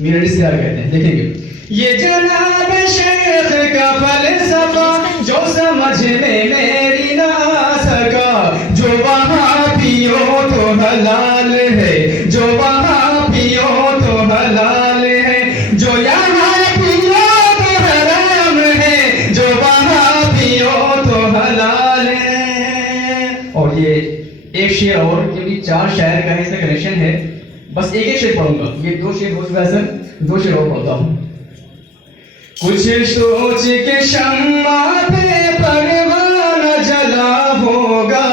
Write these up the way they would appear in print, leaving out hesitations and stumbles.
मीर अली सियार कहते हैं, देखेंगे। ये जनाब शेख का फलसफा जो समझ में मेरी ना सका, जो वहाँ पियो तो हलाल है, जो वहाँ पियो तो हलाल है, जो यहाँ पियो तो हराम है, जो वहाँ पियो तो हलाल है। और ये एक शेर और, क्योंकि 4 शायर का इसका कनेक्शन है, बस एक शेर पढ़ूंगा, ये 2 शेर हो चुका है सर, 2 शेर और पढ़ता हूँ। कुछ सोच के शम्मा पे परवाना जला होगा,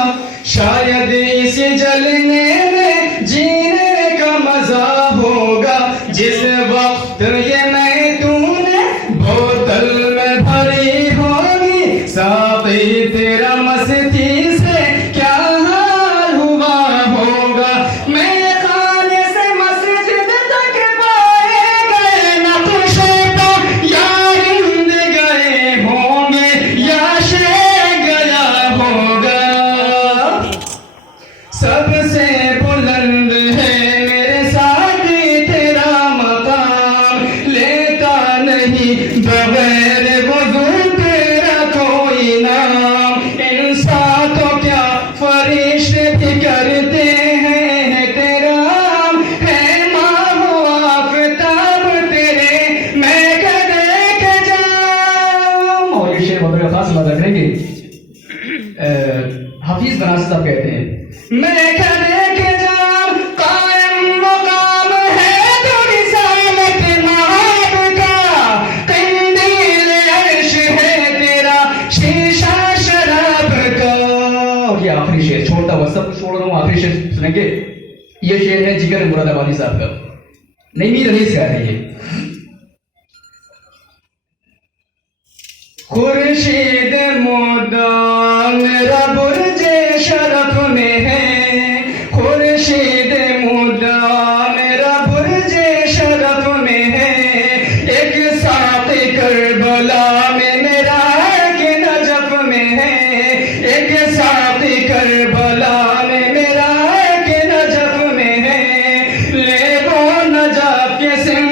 शायद इस जलने में जीने का मजा होगा, जिस वक्त ये मैं तूने बोतल में भरी होगी, साक़ी तेरा मस्ती से क्या हाल हुआ होगा। मैं खाने से मस्जिद तक पाए गए नक्शे तो यार हिंद गए होंगे, या शेर गया होगा। सबसे बुलंद है मेरे साथी तेरा मकाम, लेता नहीं बगैर वज़ू तेरा कोई नाम। इंसान तो क्या फरिश्ते भी करते हैं तेरा नाम, है माहो आफ़ताब तेरे मैं कदे के जाम। और ये शेर बहुत खास बात रखेंगे, हाफिज बनारस साहब कहते हैं, मैं कदे के जाम कायम मकाम है तो रिसालत महब का, कंदील अर्श है तेरा शीशा शराब का। और ये आखिरी शेर, छोड़ता हुआ सब कुछ छोड़ रहा हूँ, आखिरी शेर सुनेंगे। ये शेर है जिगर मुरादाबादी साहब का, नहीं मीर अली से है ये। खुर्शीद मुदाम मेरा बुर्जे शरफ में है, खुर्शीद मुदाम मेरा बुर्जे शरफ में है, एक साक़ी करबला में मेरा के नजफ में है, एक साक़ी करबला में मेरा के नजफ में है, ले वो नजफ के सिम